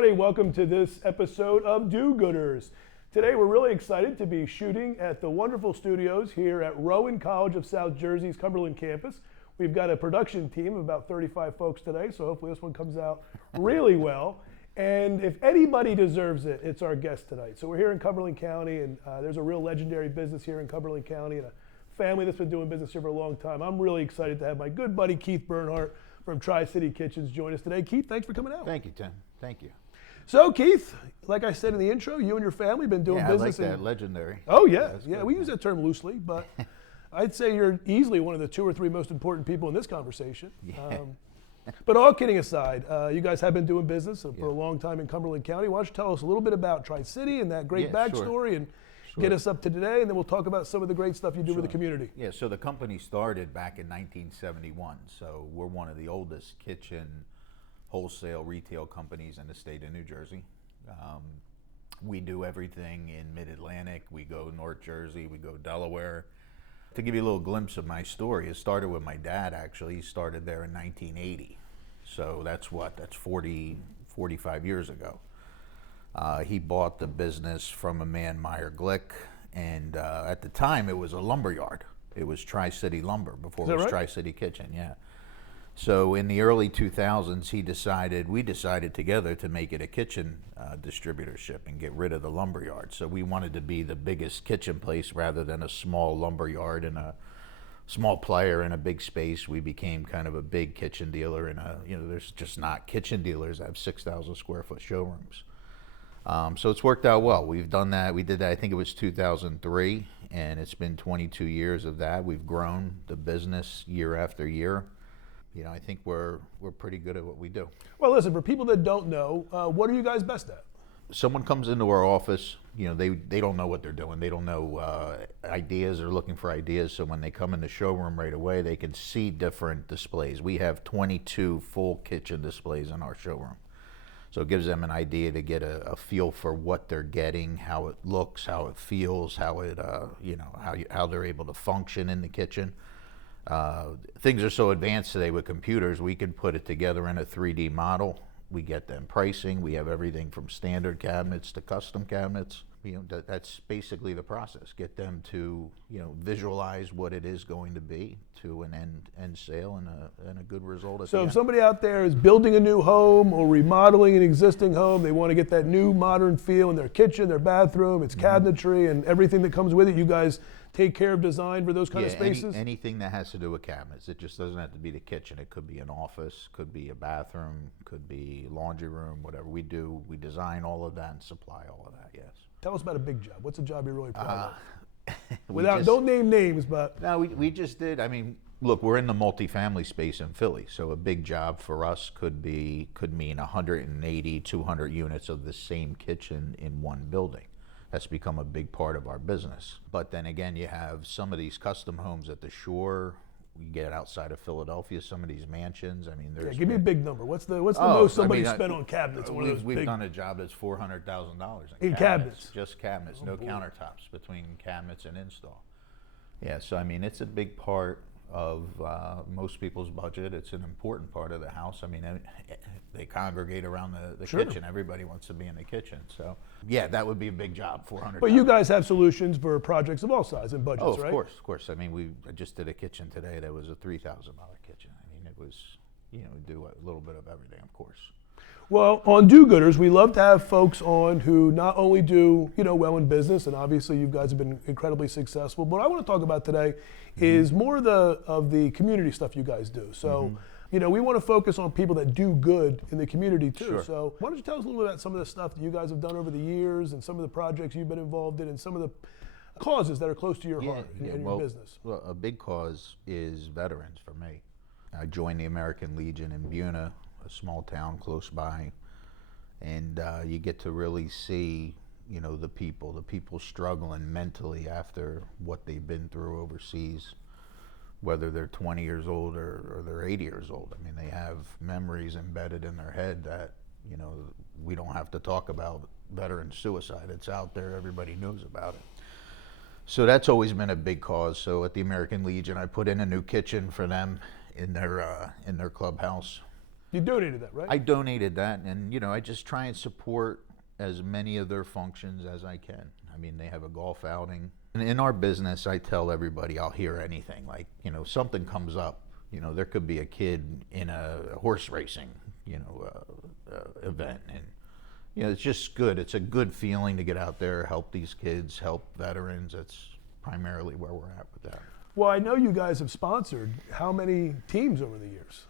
everybody. Welcome to this episode of DoGooders. Today we're really excited to be shooting at the wonderful studios here at Rowan College of South Jersey's Cumberland campus. We've got a production team of about 35 folks today, so hopefully this one comes out really well. And if anybody deserves it, it's our guest tonight. So we're here in Cumberland County, and there's a real legendary business here in Cumberland County and a family that's been doing business here for a long time. I'm really excited to have my good buddy Keith Bernhardt from Tri-City Kitchens join us today. Keith, thanks for coming out. Thank you, Tim. Thank you. So, Keith, like I said in the intro, you and your family have been doing business. I like that, legendary. Oh, yeah. Yeah, we use that term loosely, but I'd say you're easily one of the two or three most important people in this conversation. Yeah. But all kidding aside, you guys have been doing business for a long time in Cumberland County. Why don't you tell us a little bit about Tri-City and that great backstory and get us up to today, and then we'll talk about some of the great stuff you do with the community. Yeah, so the company started back in 1971, so we're one of the oldest kitchen wholesale retail companies in the state of New Jersey. We do everything in Mid-Atlantic. We go North Jersey, we go Delaware. To give you a little glimpse of my story, it started with my dad, actually. He started there in 1980. So that's 45 years ago. He bought the business from a man, Meyer Glick, and at the time it was a lumber yard. It was Tri-City Lumber before it was Tri-City Kitchen, yeah. So in the early 2000s, we decided together to make it a kitchen distributorship and get rid of the lumber yard. So we wanted to be the biggest kitchen place rather than a small lumber yard and a small player in a big space. We became kind of a big kitchen dealer, and there's just not kitchen dealers that have 6,000 square foot showrooms. So it's worked out well. We've done that. We did that, I think it was 2003, and it's been 22 years of that. We've grown the business year after year. I think we're pretty good at what we do. Well, listen, for people that don't know, what are you guys best at? Someone comes into our office, they don't know what they're doing. They don't know ideas. They're looking for ideas. So when they come in the showroom right away, they can see different displays. We have 22 full kitchen displays in our showroom. So it gives them an idea to get a feel for what they're getting, how it looks, how it feels, how they're able to function in the kitchen. Things are so advanced today with computers, we can put it together in a 3D model. We get them pricing. We have everything from standard cabinets to custom cabinets. That's basically the process. Get them to visualize what it is going to be to an end sale and a good result. So if somebody out there is building a new home or remodeling an existing home, they want to get that new modern feel in their kitchen, their bathroom, its cabinetry, and everything that comes with it. You guys take care of design for those kind of spaces? Anything that has to do with cabinets. It just doesn't have to be the kitchen. It could be an office, could be a bathroom, could be laundry room, whatever we do. We design all of that and supply all of that, yes. Tell us about a big job. What's a job you're really proud of? Don't name names, but. No, we just did. Look, we're in the multifamily space in Philly, so a big job for us could mean 180, 200 units of the same kitchen in one building. That's become a big part of our business. But then again, you have some of these custom homes at the shore. We get outside of Philadelphia, some of these mansions. Give me a big number. What's the most somebody spent on cabinets? We've done a job that's $400,000 in cabinets. Just cabinets, countertops between cabinets and install. Yeah, so it's a big part of most people's budget. It's an important part of the house. They congregate around the kitchen. Everybody wants to be in the kitchen. So yeah, that would be a big job, $400,000. But you guys have solutions for projects of all sizes and budgets, right? Of course. I just did a kitchen today that was a $3,000 kitchen. It was, do a little bit of everything, of course. Well, on DoGooders, we love to have folks on who not only do well in business, and obviously you guys have been incredibly successful. But what I want to talk about today is more of the community stuff you guys do. So, we want to focus on people that do good in the community too. Sure. So why don't you tell us a little bit about some of the stuff that you guys have done over the years and some of the projects you've been involved in and some of the causes that are close to your heart in your business? Well, a big cause is veterans for me. I joined the American Legion in Buna, a small town close by, and you get to really see the people struggling mentally after what they've been through overseas, whether they're 20 years old or they're 80 years old. They have memories embedded in their head that we don't have to talk about veteran suicide. It's out there, everybody knows about it. So that's always been a big cause. So at the American Legion, I put in a new kitchen for them in their clubhouse. You donated that, right? I donated that, and you know, I just try and support as many of their functions as I can. I mean, they have a golf outing. And in our business, I tell everybody I'll hear anything. Like, you know, something comes up, you know, there could be a kid in a horse racing, you know, event, and you know, it's just good. It's a good feeling to get out there, help these kids, help veterans. That's primarily where we're at with that. Well, I know you guys have sponsored how many teams over the years?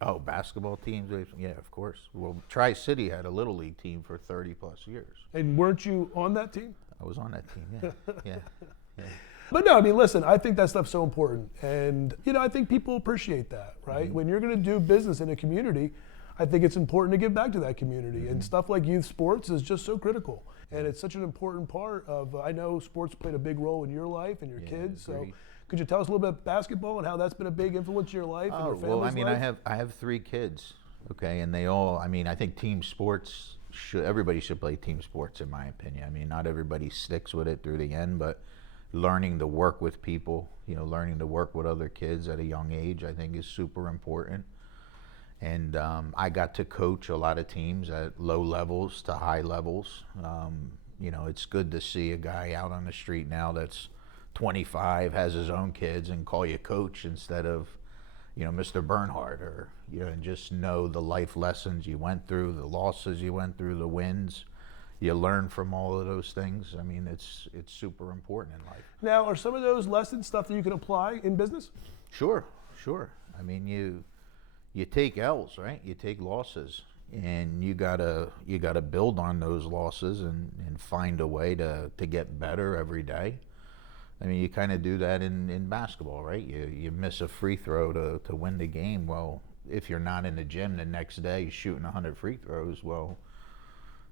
Oh, basketball teams? Yeah, of course. Well, Tri-City had a Little League team for 30 plus years. And weren't you on that team? I was on that team, yeah. Yeah. But no, I mean, listen, I think that stuff's so important. And, you know, I think people appreciate that, right? When you're going to do business in a community, I think it's important to give back to that community. And stuff like youth sports is just so critical. And it's such an important part of, I know sports played a big role in your life and your kids. So could you tell us a little bit about basketball and how that's been a big influence in your life and your family's well, I mean, life? I have 3 kids, okay, and they all, I mean, I think team sports, everybody should play team sports in my opinion. I mean, not everybody sticks with it through the end, but learning to work with people, you know, learning to work with other kids at a young age, I think is super important. And I got to coach a lot of teams at low levels to high levels. You know, it's good to see a guy out on the street now that's 25, has his own kids, and call you coach instead of, you know, Mr. Bernhardt, or, you know, and just know the life lessons you went through, the losses you went through, the wins. You learn from all of those things. I mean, it's super important in life. Now, are some of those lessons stuff that you can apply in business? Sure. I mean, you take L's, right? You take losses, and you gotta build on those losses and find a way to get better every day. I mean, you kind of do that in basketball, right? You miss a free throw to win the game. Well, if you're not in the gym the next day shooting 100 free throws, well,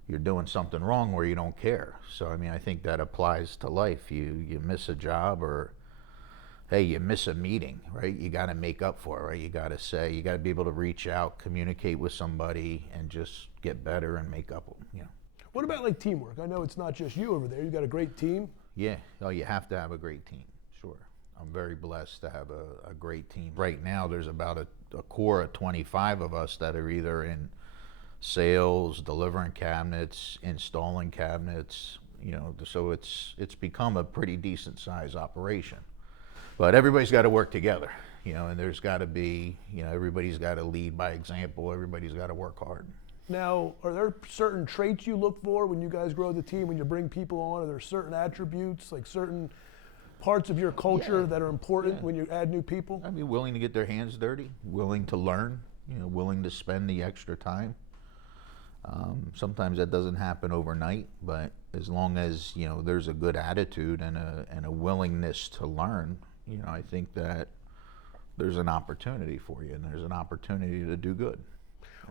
you're doing something wrong where you don't care. So, I mean, I think that applies to life. You miss a job, or, hey, you miss a meeting, right? You got to make up for it, right? You got to be able to reach out, communicate with somebody, and just get better and make up, you know. What about like teamwork? I know it's not just you over there. You've got a great team. Yeah, you have to have a great team, sure. I'm very blessed to have a great team. Right now, there's about a core of 25 of us that are either in sales, delivering cabinets, installing cabinets, you know, so it's become a pretty decent size operation. But everybody's got to work together, you know, and there's got to be, you know, everybody's got to lead by example, everybody's got to work hard. Now, are there certain traits you look for when you guys grow the team, when you bring people on? Are there certain attributes, like certain parts of your culture that are important when you add new people? I mean, willing to get their hands dirty, willing to learn, you know, willing to spend the extra time. Sometimes that doesn't happen overnight, but as long as, you know, there's a good attitude and a willingness to learn, you know, I think that there's an opportunity for you, and there's an opportunity to do good.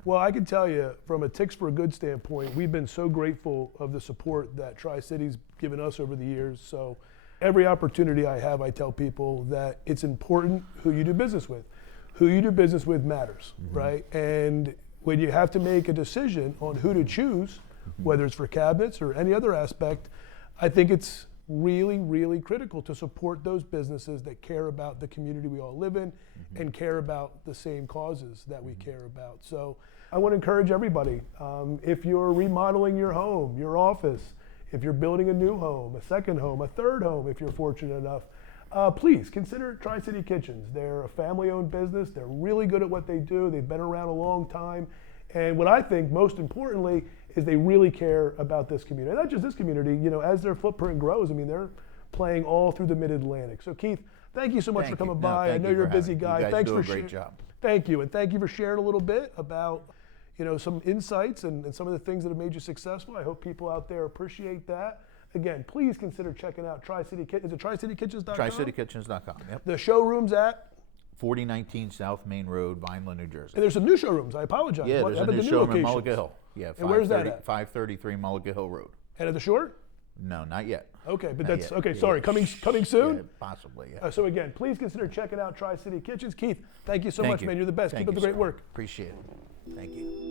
Well, I can tell you, from a Ticks for a Good standpoint, we've been so grateful of the support that Tri-City's given us over the years. So every opportunity I have, I tell people that it's important who you do business with. Who you do business with matters, right? And when you have to make a decision on who to choose, whether it's for cabinets or any other aspect, I think it's really, really critical to support those businesses that care about the community we all live in and care about the same causes that we care about. So I want to encourage everybody, if you're remodeling your home, your office, if you're building a new home, a second home, a third home, if you're fortunate enough, please consider Tri-City Kitchens. They're a family-owned business. They're really good at what they do. They've been around a long time. And what I think most importantly is they really care about this community. Not just this community, you know, as their footprint grows, I mean, they're playing all through the Mid-Atlantic. So Keith, thank you so much for coming by. I know you're a busy guy. You guys Thanks do for a great job. Thank you, and thank you for sharing a little bit about, you know, some insights and some of the things that have made you successful. I hope people out there appreciate that. Again, please consider checking out Tri-City Kitchens. Is it TriCityKitchens.com? TriCityKitchens.com, yep. The showroom's at? 4019 South Main Road, Vineland, New Jersey. And there's some new showrooms. I apologize. Yeah, What there's a happened new to showroom in locations? Mulliga Hill. Yeah, And where's that at? 533 Mulliga Hill Road. And at the shore? No, not yet. Okay, but Not that's yet. okay. Yeah, Sorry, yeah. coming soon. Yeah, possibly, yeah. So again, please consider checking out Tri-City Kitchens. Keith, thank you so Thank much, you. man. You're the best. Thank Keep up you, the great sir. work. Appreciate it. Thank you.